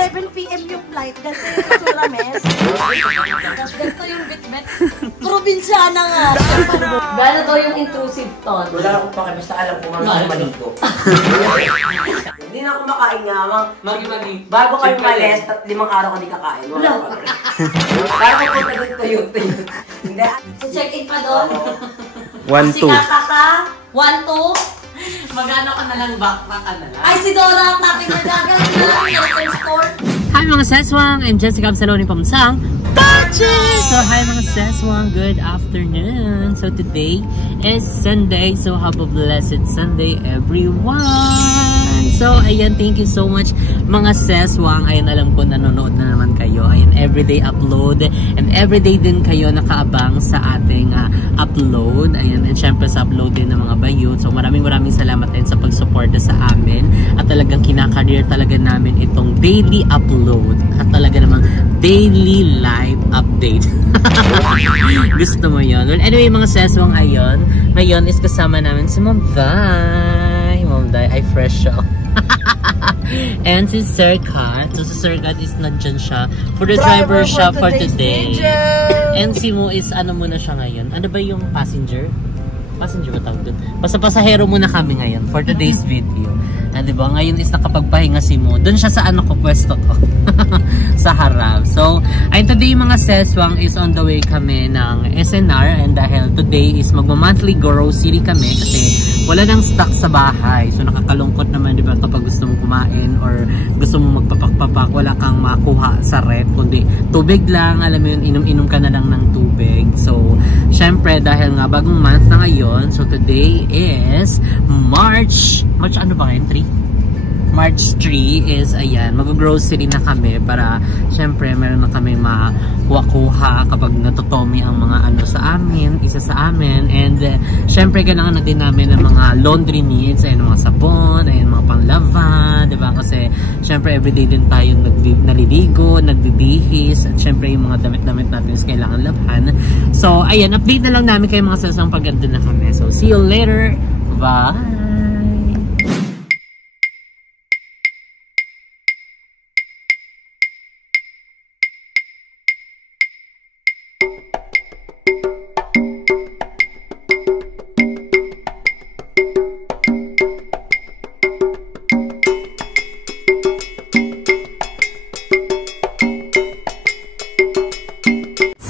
11 PM yung flight. Ganito yung itsura, mes. Ganito yung bitbit. Probinsyana nga. Gano'n daw yung intrusive thought? Wala akong pake, basta alam kung ano maligo. Hindi na ako makain nga, magi. Bago kayo malis, 5 araw ka di kakain. Wala. Para ko punta doon tuyo. Hindi. So check-in pa doon? 1-2. Si Kaka, 1-2. Magano ka na lang, backpack ka na lang. Ay, si Dora, tapin na dagat na lang, store. Hi mga seswang! I'm Jessica Absaloni Pamsang. So hi mga seswang, good afternoon. So today is Sunday, so have a blessed Sunday everyone. So ayan, thank you so much mga seswang. Ayan, alam ko nanonood na naman kayo. Ayan, everyday upload and everyday din kayo nakaabang sa ating upload. Ayan, and syempre sa upload din ng mga bayot. So maraming salamat din sa pagsuporta sa amin. At talagang kinakareer talaga namin itong daily upload. At talaga namang daily live update. Gusto mo yun? Well, anyway mga seswang, ayon. Ngayon is kasama namin si Mom Day. Mom Day, ay fresh siya. And si Sir Kat. So si Sir Kat is nandyan siya for the driver shop for today. And si Mo is ano muna siya ngayon? Ano ba yung passenger? Passenger ba tawag doon? Basta pasahero muna kami ngayon for today's video. Diba? Ngayon is nakapagpahinga si Mo. Doon siya sa ano ko, pwesto ko. Sa harap. So, ayun, today mga seswang is on the way kami ng SNR. And dahil today is magma-monthly grocery kami kasi wala nang stock sa bahay. So, nakakalungkot naman, diba? Kapag gusto mong kumain or gusto mong magpapak-papak, wala kang makuha sa rep. Kundi tubig lang. Alam mo yun, inom-inom ka na lang ng tubig. So, syempre, dahil nga bagong month na ngayon. So, today is March ano ba ngayon? 3? March 3 is, ayan, mag-grocery na kami para, syempre, meron na kami makuha kapag natutomi ang mga ano sa amin, isa sa amin. And, syempre, kailangan na din namin ng mga laundry needs, ayan, mga sabon, ayan, mga panglava, diba? Kasi, syempre, everyday din tayo naliligo, nagbibihis, at syempre, yung mga damit-damit natin is kailangan labhan. So, ayan, update na lang namin kayo mga sasang pag andun na kami. So, see you later. Bye!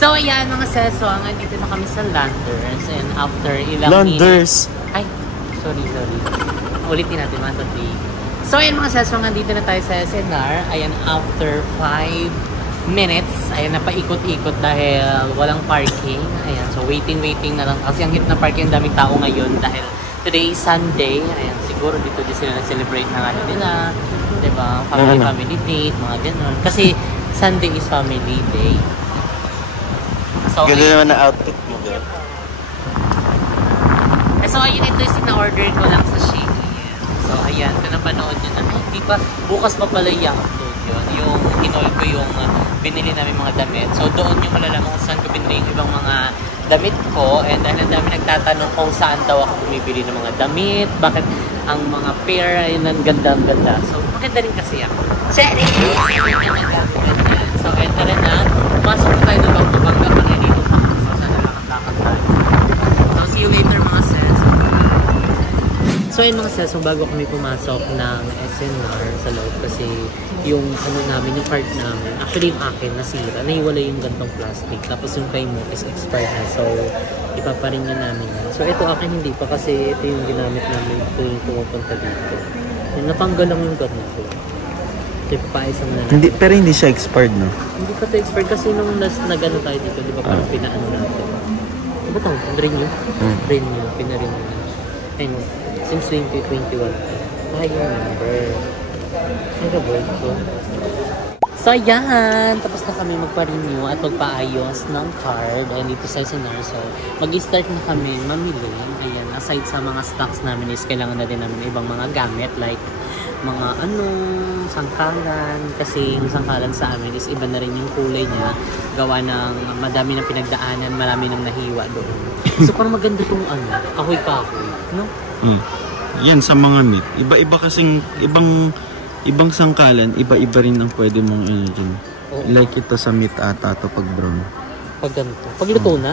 So ayan mga seswang, andito na kami sa Landers and after ilang minutes... Ay, sorry. Ulitin natin mga sabi. So ayan mga seswang, andito na tayo sa SNR. Ayan, after 5 minutes, ayan, napaikot-ikot dahil walang parking. Ayan, so waiting na lang. Kasi ang hit na parking, daming tao ngayon dahil today is Sunday. Ayan, siguro dito din sila na-celebrate ng ano nila. Diba? Family date, mga ganun. Kasi Sunday is family day. So, ganda naman na outfit mo doon. So ayun, ito yung na-order ko lang sa Shein. So ayan, kung napanood nyo na, ay di ba, bukas pa pala i-upload yun. Yung hinol ko yung binili namin mga damit. So doon yung malalaman kung saan ko binili yung ibang mga damit ko. And dahil ang dami nagtatanong kung saan daw ako bumibili ng mga damit, bakit ang mga pair ay ang ganda. So maganda rin kasi ako. Cherry! So enter na, pumasok na tayo ng bangga pa na dito sa mga sa nalakad tayo. So see you later mga ses. So ayun mga ses, bago kami pumasok ng SNR sa loob kasi yung ano namin, yung card namin, actually yung akin nasira, naiwala yung gantong plastic, tapos yung kay mo is expired na, so ipaparin nyo namin yan. So ito akin hindi pa kasi ito yung ginamit namin kung pumupunta dito. Yung natanggal lang yung ganito. Paisang na hindi, pero hindi siya expired, no? Hindi pa ito expired kasi nung nag-ano tayo dito, di ba parang pinaano natin. Ano ba ito? Renew? Renew, pinarenew na. Ayun, since 2021. Ay, yung number. Ano ba ito? So, ayan! Tapos na kami magpa-renew at magpa-ayos ng card. Ayan, dito sa SNR. So, mag-start na kami mamili. Ayan, aside sa mga stocks namin is kailangan na din namin ibang mga gamit like mga sangkalan, kasi yung sangkalan sa amin is iba na rin yung kulay niya, gawa ng madami ng pinagdaanan, marami nang nahiwa doon. So parang maganda itong kahoy-kahoy, no? Yan sa mga meat, iba-iba kasing ibang ibang sangkalan, iba-iba rin ang pwede mong ano dyan. Oo. Like ito sa meat ata to pag brown. Pag ganito. Pag luto na?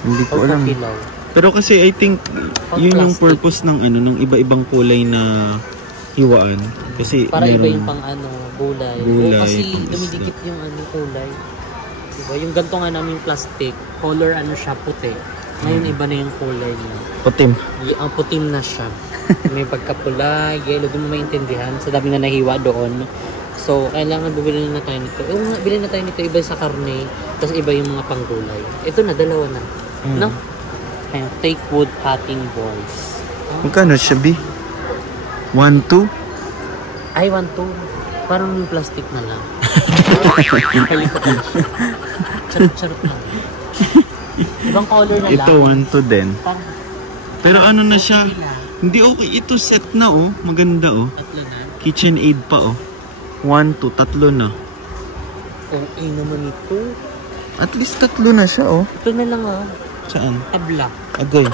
Hindi ko Or alam. pag hilaw? Pero kasi I think Pag yun yung plastic. purpose ng ano, ng iba-ibang kulay na hiwaan. Kasi Para iba meron- yung pang ano, gulay. Gulay, O kasi pang dumidikit yung ano, kulay. Diba? Yung ganito nga namin plastic, color ano siya, puti. Ngayon iba na yung color niya. putim. Ang putim na siya. May pagkapula, yellow, doon mo maintindihan. Sa dami na nahiwa doon. So, kailangan bumili na tayo nito. Bilhin na tayo nito, iba sa karne, tapos iba yung mga panggulay. Ito na, dalawa na. No? Ayan, take wood cutting boards. Magkano siya, B? 1, 2? I want to. Parang yung plastic na lang. Charot-charot lang. Ibang color na Ito, lang. 1, 2 din. Parang Pero ano na siya? Hindi okay. Ito set na oh. Maganda oh. tatlo na. KitchenAid pa oh. 1, 2, tatlo na. Okay naman ito. At least tatlo na siya oh. Ito na lang ah. Saan? Tabla. Agay.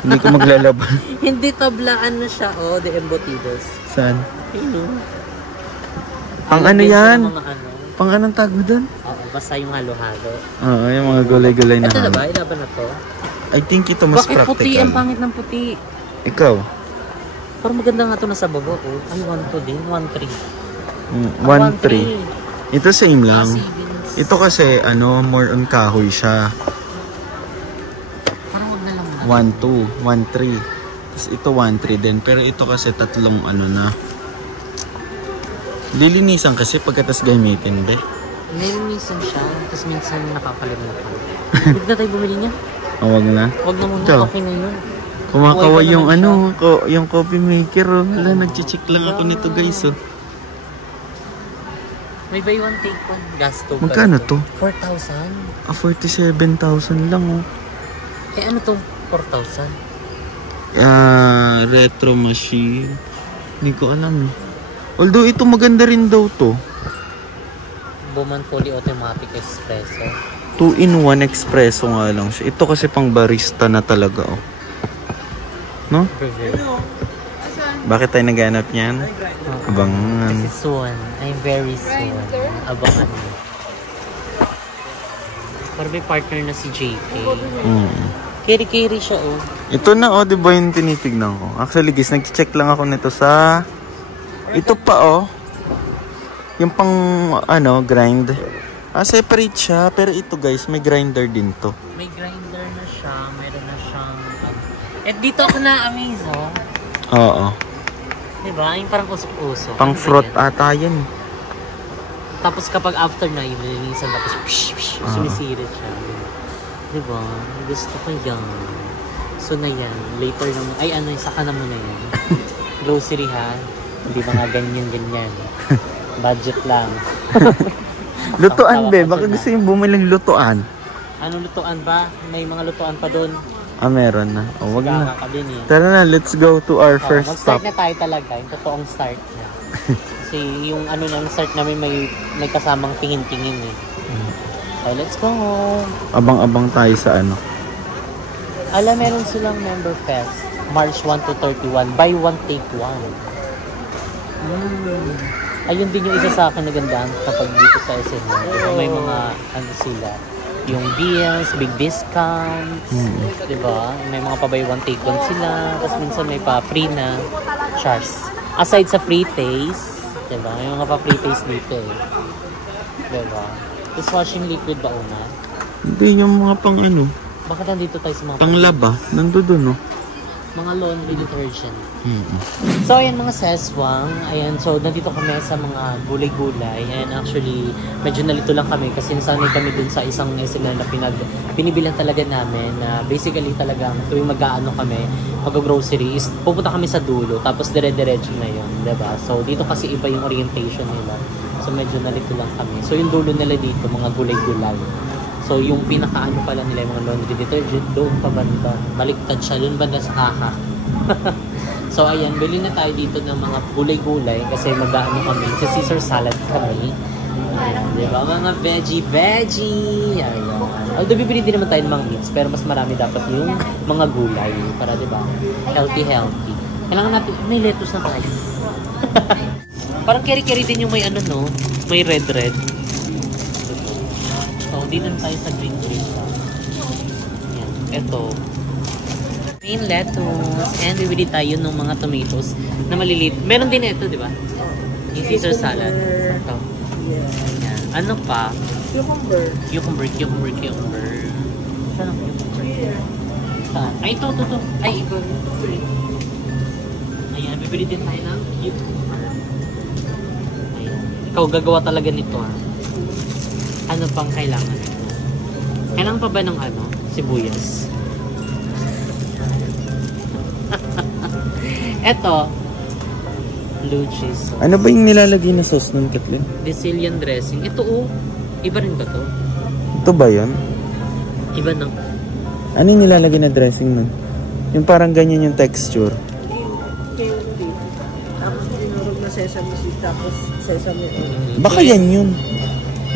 Hindi ko maglalaban. Hindi tablaan na siya oh. De embutidos. Saan? Ayun oh. Pang ano Lagyan yan? sa mga ano. Pang anong tawag doon? Oo, basta yung halo-halo. Oo, yung mga gulay-gulay na Ito na halo. ba? Ilaban na to? I think ito mas Bakit practical. puti? Ang pangit ng puti. Ikaw? Parang maganda nga to nasa baba oh. Ay, 1-2 din. 1-3. 1, 3. Ito same lang. Savings. Ito kasi ano, more on kahoy siya. Parang wag na lang na. 1, 2, 1, 3. Tapos ito 1, 3 din. Pero ito kasi tatlong ano na. Lilinisan kasi pagkatas gamitin, be. Nilinisan siya, tapos minsan nakakalimutan. Huwag na tayo bumili niya. Huwag na. Huwag na muna, Ito. okay na yun. Kumakawa Buhay pa yung naman ano, yung coffee maker. Oh. Wala, nag-check lang ako nito guys. Oh. May buy one, take one. Gas stove. Magkano to? 4,000? 47,000 lang oh. Eh ano to? 4,000? Retro machine. Hindi ko alam eh. Although ito maganda rin daw to. Bowman fully automatic espresso. 2-in-1 espresso nga lang siya. Ito kasi pang barista na talaga oh. No? Bakit tayo naghanap niyan? Abangan. Kasi soon. I'm very soon. Abangan mo. Parang may partner na si JK. Carry-carry siya oh. Ito na oh, di ba yung tinitignan ko? Actually guys, nag-check lang ako nito sa... Ito pa oh. Yung pang ano, grind. Separate siya. Pero ito guys, may grinder din to. May grinder na siya. Meron na siyang... At dito ako na-amaze oh. Oo. Diba? Yung parang usok-usok. Pang Ano ba fruit yan? ata yan. Tapos kapag after na yung nilinisan, tapos sumisirit siya. Diba? Gusto ko yan. So na yan. Later naman. Ay ano, saka na muna yan. Grocery ha. Hindi mga ganyan-ganyan. Budget lang. Lutuan be, Tawa baka ka gusto yung bumiling lutuan. Anong lutuan ba? May mga lutuan pa doon. Meron na. Oh, wag na. Ka din eh. Tara na, let's go to our first Mag-start stop. na tayo talaga. Yung totoong start na. Kasi yung ano na start namin may kasamang tingin-tingin eh. So let's go. Abang-abang tayo sa ano. Alam, meron silang member fest. March 1 to 31. Buy one, take one. Ayun din yung isa sa akin nagandahan kapag dito sa SM. Diba? May mga ano sila. Yung deals, big discounts. Diba? May mga pa buy one, take one sila. Tapos minsan may pa free na shares. Aside sa free taste, diba? May mga pa free taste dito eh. Diba? Tapos washing liquid ba una? Hindi, yung mga pang ano, Bakit nandito tayo sa mga pang laba. Nandun no. mga laundry detergent. So, ayan mga seswang. Ayan, so nandito kami sa mga gulay-gulay. And actually, medyo nalito lang kami kasi nasanay kami dun sa isang SLR na binibilang talaga namin na basically talagang tuwing mag-aano kami, mag-grocery, is pupunta kami sa dulo, tapos dire-diretso na yun, diba? So, dito kasi iba yung orientation nila. So, medyo nalito lang kami. So, yung dulo nila dito, mga gulay-gulay. So, yung pinakaano pala nila, yung mga laundry detergent, doon pa banda. Baliktad siya, doon banda sa kaka. So, ayan, bili na tayo dito ng mga gulay-gulay kasi mag-ano kami. Sa Caesar salad kami. Ayan, diba? Mga veggie. Ayan. Although, bibili din naman tayo ng mga meats, pero mas marami dapat yung mga gulay. Para, diba? Healthy. Kailangan natin, may lettuce na tayo. Parang keri-keri din yung may ano, no? May red-red. So, dito na tayo sa green-green lang. Yan. Ito. Main lettuce. And bibili tayo ng mga tomatoes na maliliit. Meron din ito, di ba? Yung Caesar salad. Ito. Yan. Ano pa? Cucumber. Saan ang cucumber? Saan? Ay, ito. Ay, ito. Ayan, bibili din tayo ng cucumber. Ayan. Ikaw, gagawa talaga nito, ha? Ano pang kailangan? Kailangan pa ba ng ano? Sibuyas. Eto. Blue cheese sauce. Ano ba yung nilalagay na sauce nun, Kathleen? Brazilian dressing. Ito, oh. Iba rin ba to? Ito ba yun? Iba na. Ano yung nilalagay na dressing nun? Yung parang ganyan yung texture. Tapos dinurog na sesame seed, tapos sesame oil. Baka yan yun.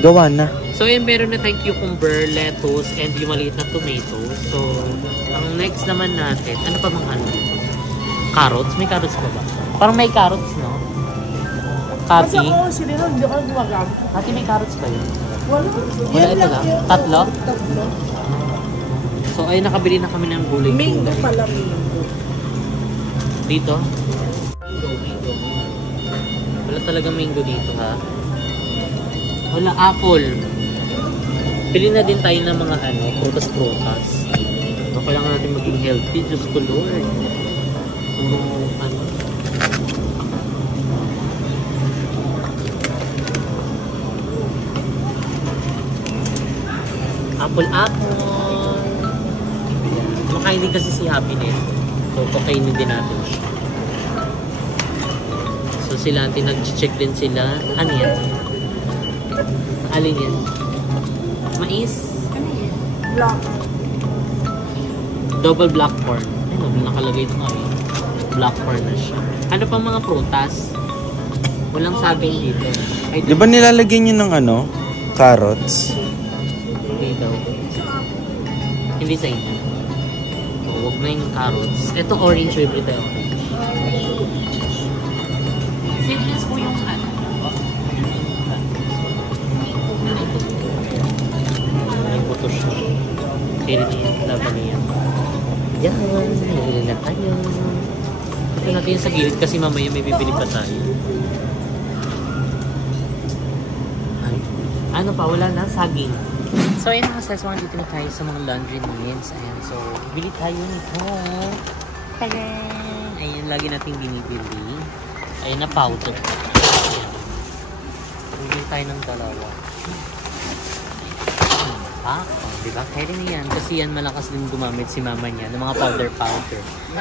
Gawa na. So, yan, meron na tayong cucumber, lettuce, and yung maliit na tomato. So, ang next naman natin, ano pa mga ano? Carrots? May carrots pa ba? Parang may carrots, no? Kasi Copy. ako, sinino, hindi ako gumagamit. Ate, may carrots ba yun? Wala. Wala, ito lang. Tatlo? Tatlo. So, ayun, nakabili na kami ng gulay. Mango pala, mango. Dito? Mango. Wala talaga mango dito, ha? Wala, apple. Pili na din tayo ng mga ano, prutas-prutas. So, kailangan natin maging healthy. Diyos ko, Lord. Ano? Apple. Makain din kasi si Happiness. So, pakainin din natin siya. So, sila, nag-check din sila. Ano yan? Alin yan? Mais? Black. Double black corn. Ano, nakalagay ito nga eh. Black corn na siya. Ano pa mga prutas? Walang sabing dito. Ay, Di ba nilalagay nyo ng ano? Carrots? dito. Hindi sa inyo. So, huwag na yung carrots. Ito orange, favorite tayo orange. Seedless po yung ano. May buto siya. Kaya niya, laban niya. Yan, nilili na tayo. Ito natin yung sa gilid kasi mamaya may bibili pa tayo. Ay, ano pa, wala na, saging. So, ayun mga sis, dito na tayo sa mga laundry needs. Ayan, so, bili tayo nito. Tadan! Ayan, lagi natin binibili. Ayan na, powder. Ayan. Bili tayo ng dalawa. Diba? Kaya rin yan. Kasi yan malakas din gumamit si mama niya ng mga powder.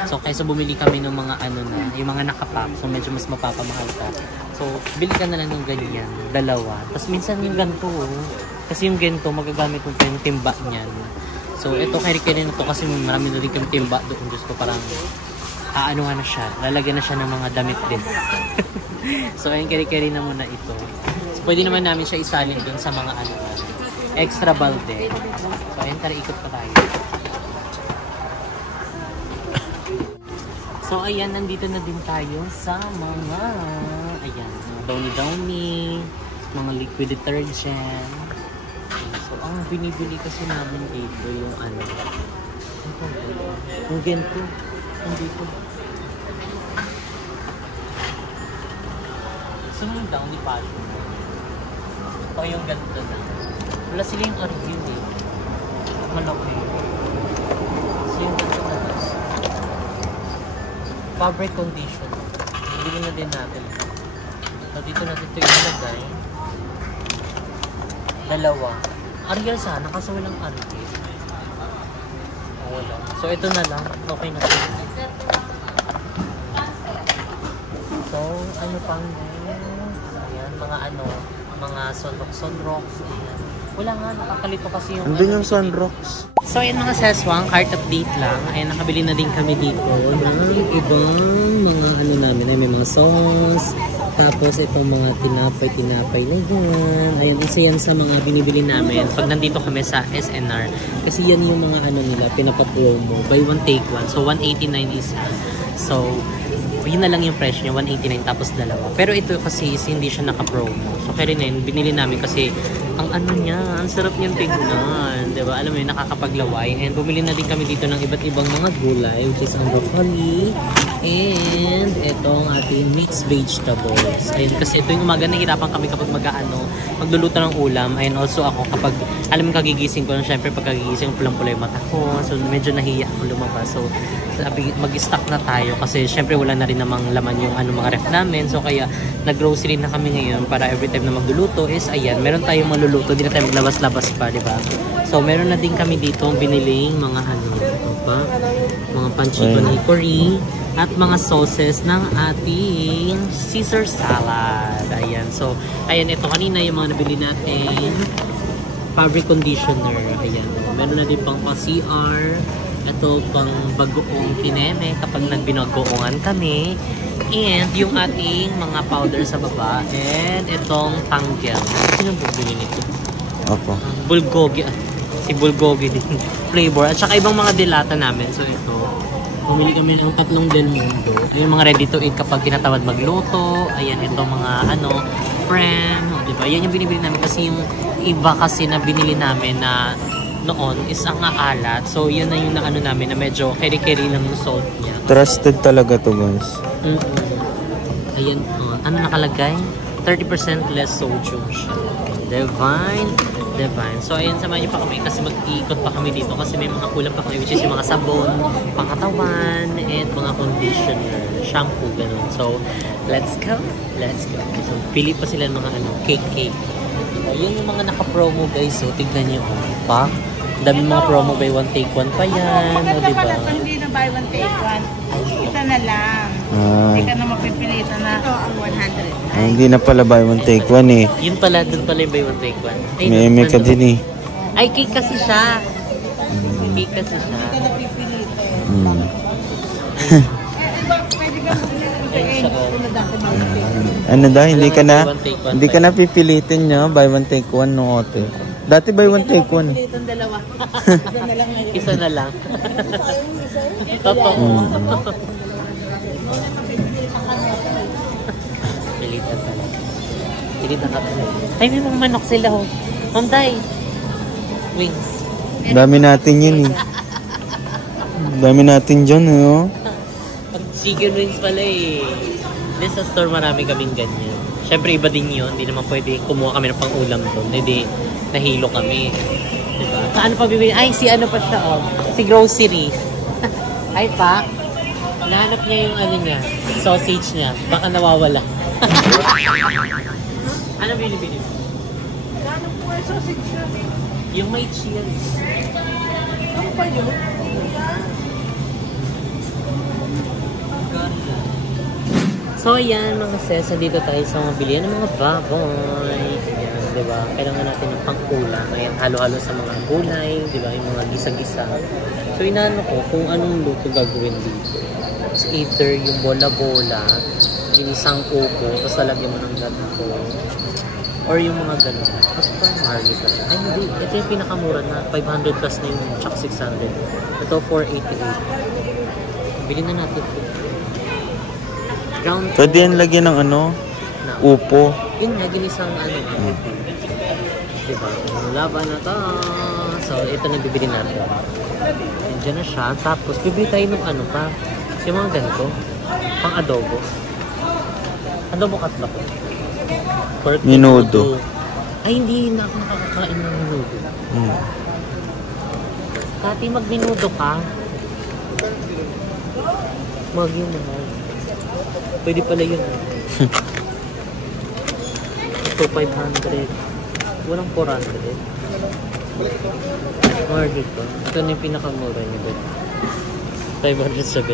So, kaysa bumili kami ng mga ano na, yung mga nakapack. So, medyo mas mapapamahal ka. So, bili ka na lang ng ganyan. Dalawa. Tapos minsan yung ganito. Kasi yung ganito, magagamit mo pa yung timba niyan. So, ito kaya na to kasi marami na din kami timba doon. Diyos ko, parang aanuhan na siya. Lalagyan na siya ng mga damit din. So, ayun, kaya na muna ito. So, pwede naman namin siya isalin doon sa mga ano extra balde. So, ayun, tara, ikot pa tayo. So, ayan, nandito na din tayo sa mga, ayan, downy, mga liquid detergent. So, ang binibili kasi namin dito yung ano, yung gento, nandito. So, yung downy passion. Ito yung ganito na. Wala sila yung Argyle eh. Malaki. So yung ganito na. Fabric condition. Bili na din natin. So dito natin ito ilagay. Dalawa. Argyle sana kasi walang Argyle. Oh, wala. So ito na lang. Okay na. So ano pang ayan, mga ano, mga sunrocks. Ayan. Wala nga, nakakalito kasi yung Andun yung sunrocks. So ayan mga seswang, cart update lang. Ayan, nakabili na din kami dito ng ibang mga ano namin. Ay, may mga sauce. Tapos itong mga tinapay na yan. Ayan, isa yan sa mga binibili namin pag nandito kami sa SNR. Kasi yan yung mga ano nila, pinapapromo. Buy one, take one. So 189 isa. So, Yun na lang yung presyo niya, 189 tapos dalawa. Pero ito kasi is hindi siya naka-promo. So kaya rin binili namin kasi ang ano niya, ang sarap niyang tignan. Diba? Alam mo yun, nakakapaglaway. And bumili na din kami dito ng iba't ibang mga gulay, which is ang broccoli. And itong ating mixed vegetables. Ayun, kasi ito yung umaga nahirapan kami kapag magluluto ng ulam. And also ako kapag, alam mo kagigising ko, syempre pag kagigising ko pulang-pula yung mata ko. So medyo nahiya ako lumabas. So sabi, mag-stock na tayo kasi syempre wala na rin namang laman yung mga ref namin. So kaya nag-grocery na kami ngayon para every time na magluluto is ayan, meron tayong maluluto, hindi na tayo maglabas-labas pa, di ba? So meron na din kami dito biniling mga mga panchito hickory at mga sauces ng ating Caesar salad. Ayan. So ayan, ito kanina yung mga nabili natin fabric conditioner. Ayan. Meron na din pang CR. Ito pang bagoong kineme kapag nagbinagoongan kami. And yung ating mga powder sa baba. And itong tanggel. Sino bumili nito? Opo. Bulgogi. Si Bulgogi din. Flavor. At saka ibang mga dilata namin. So ito. Bumili kami ng 3 Del Mundo. Yung mga ready to eat kapag tinatawad magluto. Ayan, ito mga prem. Diba? Yan yung binibili namin kasi yung iba kasi na binili namin na noon is ang aalat. So, yun na yung namin na medyo keri-keri lang yung salt niya. Trusted talaga to, guys. Ayan po. Ano nakalagay? 30% less sodium siya. Divine. So, ayan, samahan niyo pa kami kasi mag-iikot pa kami dito kasi may mga kulang pa kami which is yung mga sabon, pangatawan, and mga conditioner, shampoo, ganun. So, let's go. So, pili pa sila ng mga cake. Yun yung mga naka-promo guys. So, tignan niyo pa. Dami mga promo buy one take one pa yan. Maganda diba? pala ito, hindi na buy one take one. Isa na lang. Hindi ka na mapipilitan na ito ang 100. Hindi na pala buy one take one eh. Yun pala, dun pala yung buy one take one. Ay, May ka din eh. Ay, cake kasi siya. Cake kasi siya. Hindi ka napipilitan. Pwede ka Ano daw, hindi ka na pipilitin nyo, buy one take one no ote. Dati buy one take one. dalawa. Isa na lang. Totoo. Pilitan talaga. Pilitan ka talaga. Ay, may mga manok sila ho. Mamday. Wings. Dami natin yun eh. Dami natin dyan eh oh. Chicken wings pala eh. Sa store marami kaming ganyan. Siyempre iba din yun. Hindi naman pwede kumuha kami ng pang-ulam doon. Hindi nahilo kami. Diba? Saan pa bibili? Ay, si ano pa siya oh. Si grocery. Ay pa. Nahanap niya yung niya. Sausage niya. Baka nawawala. Ano binibili mo? Ano po yung sausage na? Yung may cheese. Ano pa yun? So, ayan mga sis, dito tayo sa mga bilihan ng mga baboy. Ayan, diba? Kailangan natin ng pang-ulam. Ayan, halo-halo sa mga gulay, diba? Yung mga gisa-gisa. So, inaano ko kung anong luto gagawin dito. It's either yung bola-bola, ginisang upo, tapos lalagyan mo ng ganito. Or yung mga gano'n. Kasi pa, marami ka. Ay, hindi. Ito yung pinakamura na. 500 plus na yung tsaka 600. Ito, 488. Bilhin na natin ito. Pwede yan lagyan ng upo. Yun nga, ginisang diba? Laban na to. So, ito na bibili natin. Nandiyan na siya. Tapos, bibili tayo ng pa. Yung mga ganito. Pang adobo. Adobo katlak. Minudo. Ay, hindi na ako nakakakain ng minudo. Tati, mag-minudo ka. Mag-yun naman. Pwede pala yun. Ito 500. Walang 400 eh. More dito. Ito na yung pinakamura niya dito. 507.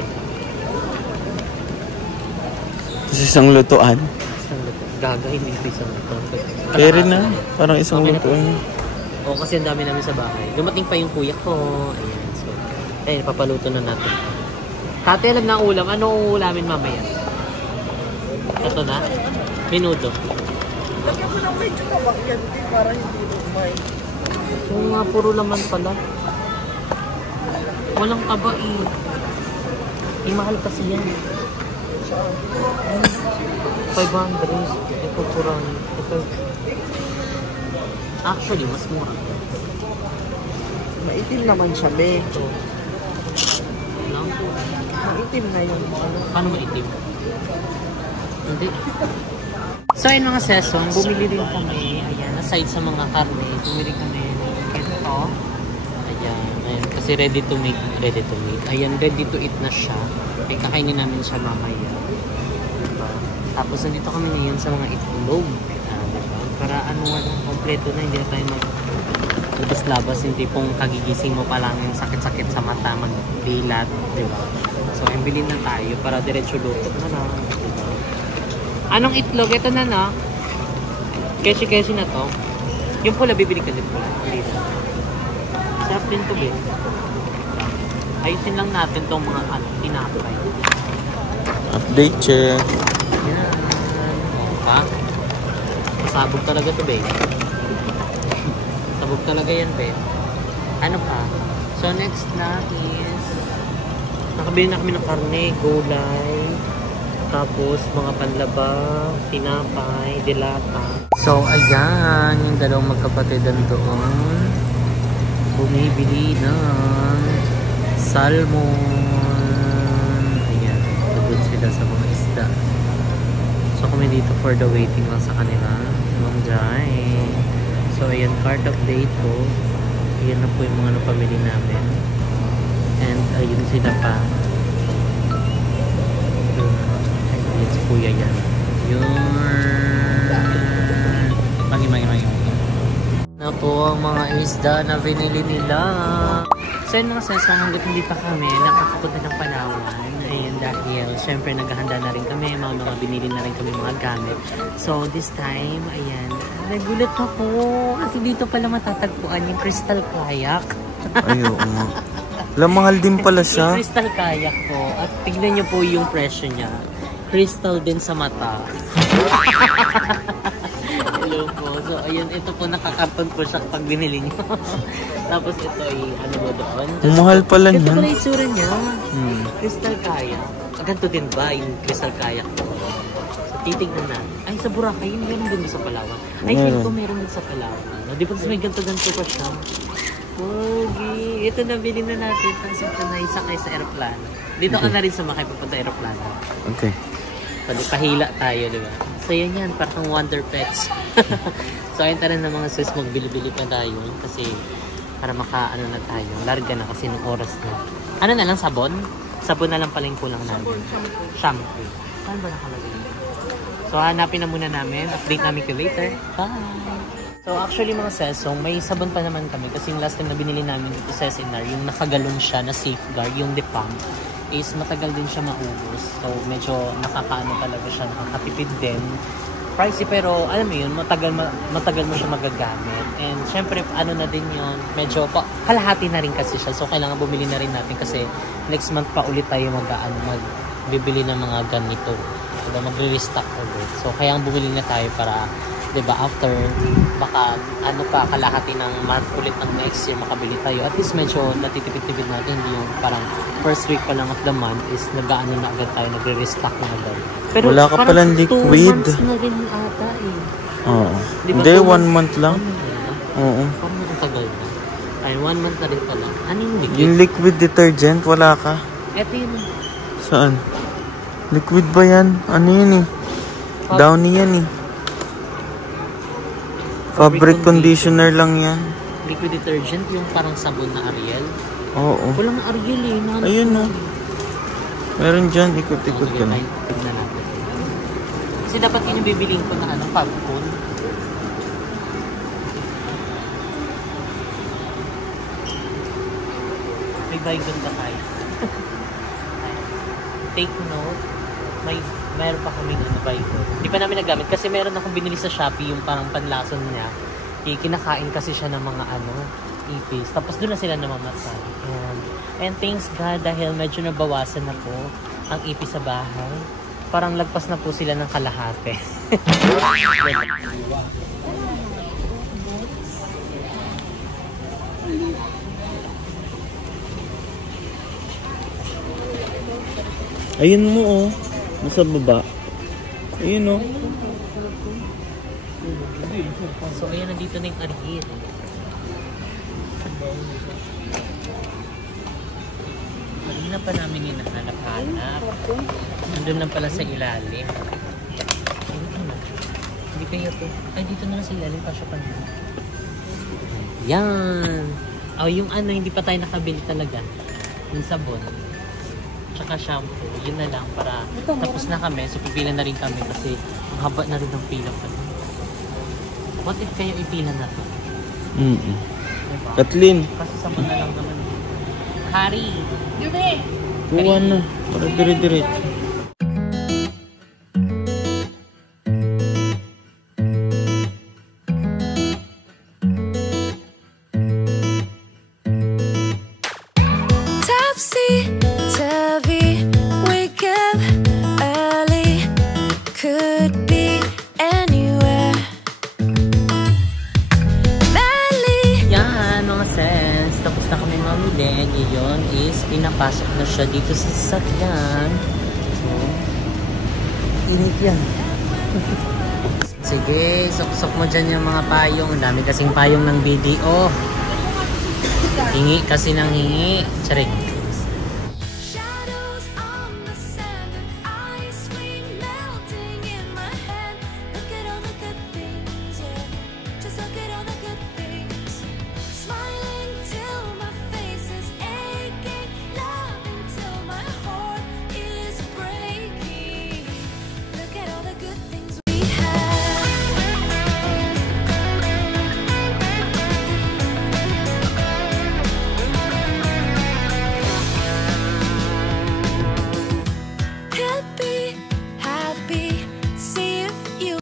Kasi isang lutuan. Isang lutuan. Gaga, hindi ito isang lutuan. Kaya rin na. Parang isang lutuan. Oo, kasi ang dami namin sa bahay. Dumating pa yung kuya ko. Ayan. So, ayun, papaluto na natin. Tati, alam na ulam. Ano ulamin mamaya? Ito na? Minudo. Lagyan mo lang medyo tabak yan. Para hindi lumay. Oo nga, puro laman pala. Walang taba eh. Mahal kasi yan. Ito kurang. Ito. Actually, mas mura. Maitim naman siya, be. Lang. Maitim na yung ano. Paano maitim? Hindi. So, ayun mga sesong, bumili rin kami. Ayan, aside sa mga karne, bumili kami ng ito. Ayan. Kasi ready to make. Ayan, ready to eat na siya. Ay, kakainin namin siya mamaya. Diba? Tapos, nandito kami ngayon sa mga itlog. Diba? Para kompleto na, hindi na tayo labas-labas, hindi pong kagigising mo pa lang yung sakit-sakit sa mata, magdilat, diba? So, bilhin na tayo para diretso luto na lang, diba? Anong itlog? Ito na na. Keshi-keshi na to. Yung pula, bibili ka din pula. Hindi na. Sarap din to, be. Ayusin lang natin tong mga tinapay. Update check. Yan. Pa? Masabog talaga to, be. Sabog talaga yan, be. Ano pa? So, next na is nakabili na kami ng karne, gulay, tapos mga panlaba, tinapay, dilata. So, ayan, yung dalawang magkapatid doon. Bumibili ng salmon. Ayan, tugod sila sa mga isda. So, kami dito for the waiting lang sa kanila. Mga dry. So, ayan, cart update po. Ayan na po yung mga napamili namin. And, ayun sila pa. Ayun si Kuya yan. Yun. Magi. Na po ang mga isda na binili nila. So, yun mga sesong, hanggat hindi pa kami nakakapunta ng Palawan. Ayan, dahil syempre naghahanda na rin kami. Mga binili na rin kami mga gamit. So, this time, ayan, nagulat ako. Kasi dito pala matatagpuan yung Crystal Kayak. Ay, oo nga. Mahal din pala siya. Yung Crystal Kayak po. At tignan niyo po yung presyo niya. Crystal din sa mata. Hello po. So, ayun, ito po, nakakarton po siya pag binili niyo. Tapos ito ay, ano mo doon? Mahal pala niya. Ito niyan. pala yung tsura niya. Crystal Kayak. Ganito din ba yung Crystal Kayak po? So, titignan na. Ay, sa Boracay, yung meron din sa Palawan. Ay, feel ko meron din sa Palawan. Di ba may ganto-ganto pa siya? Pogi. Ito nabili na natin. Tapos ito na isakay sa aeroplano. Dito ka na rin sumakay papunta aeroplano. Okay. Pahila tayo, di ba? So, yan. Parang Wonder Pets. So, ayun tayo na mga sis. Magbili-bili pa tayo. Kasi, para maka-ano na tayo. Larga na kasi nung oras na. Ano na lang? Sabon? Sabon na lang pala yung kulang namin. Shampoo. Saan ba nakalagay? So, hanapin na muna namin. Update namin kayo later. Bye! So, actually mga sesong, may sabon pa naman kami. Kasi yung last time na binili namin dito sa SNR, yung nakagalon siya na safeguard, yung Depam, is matagal din siya maubos. So, medyo nakakaano talaga siya, nakakatipid din. Pricey, pero alam mo yun, matagal mo siya magagamit. And syempre, ano na din yun, medyo kalahati na rin kasi siya. So, kailangan bumili na rin natin kasi next month pa ulit tayo magbibili ng mga ganito. So, magre-restock ulit. So, kaya bumili na tayo para, diba, after, baka, kalahati ng month ulit ng next year makabili tayo. At least medyo natitipid-tipid natin. Hindi yung parang first week pa lang of the month is nag-ano na agad tayo, nagre-restock na agad. Pero wala ka palang liquid. 2 months na rin ata eh. Oo. Diba, Hindi, 1 month lang. Oo. Parang matagal na. Ay, 1 month na rin pala. Ano yung liquid? Yung liquid detergent, wala ka. Eto yun. Saan? Liquid ba yan? Ano yun eh? Downy yan eh. Fabric conditioner lang yan. Liquid detergent, yung parang sabon na Ariel. Oo. Walang Ariel eh. Ayun o. Meron dyan, ikot-ikot ka na. Tignan natin. Kasi dapat yun yung bibiliin ko na Fabcon. May baygon ba tayo? Take note. Mayroon pa kaming baygon. Hindi pa namin nagamit kasi meron akong binili sa Shopee yung parang panlason niya. Kinakain kasi siya ng mga ipis. Tapos doon na sila namamatay. And thanks God dahil medyo nabawasan na po ang ipis sa bahay. Parang lagpas na po sila ng kalahati. Ayun mo oh. Nasa baba. Ayun o. So ayan, nandito na yung arhit. Kanina pa namin hinahanap-hanap. Nandun lang pala sa ilalim. Hindi kayo to. Ay, dito na lang sa ilalim pa siya kanina. Yan! Oh, yung ano, hindi pa tayo nakabili talaga. Yung sabon. Tsaka shampoo. Yun na lang para tapos na kami. So pipila na rin kami kasi ang haba na rin ng pila pa. What if kayo ipila na to? Diba? Kathleen. Kasi sabon na lang naman. Hari! Kuha na. Para dire-diretso. Ngayon is pinapasok na siya dito sa sasakyan. So, init yan. Sige, sok-sok mo dyan yung mga payong. Ang dami kasing payong ng BDO. Hingi kasi ng hingi. Charing.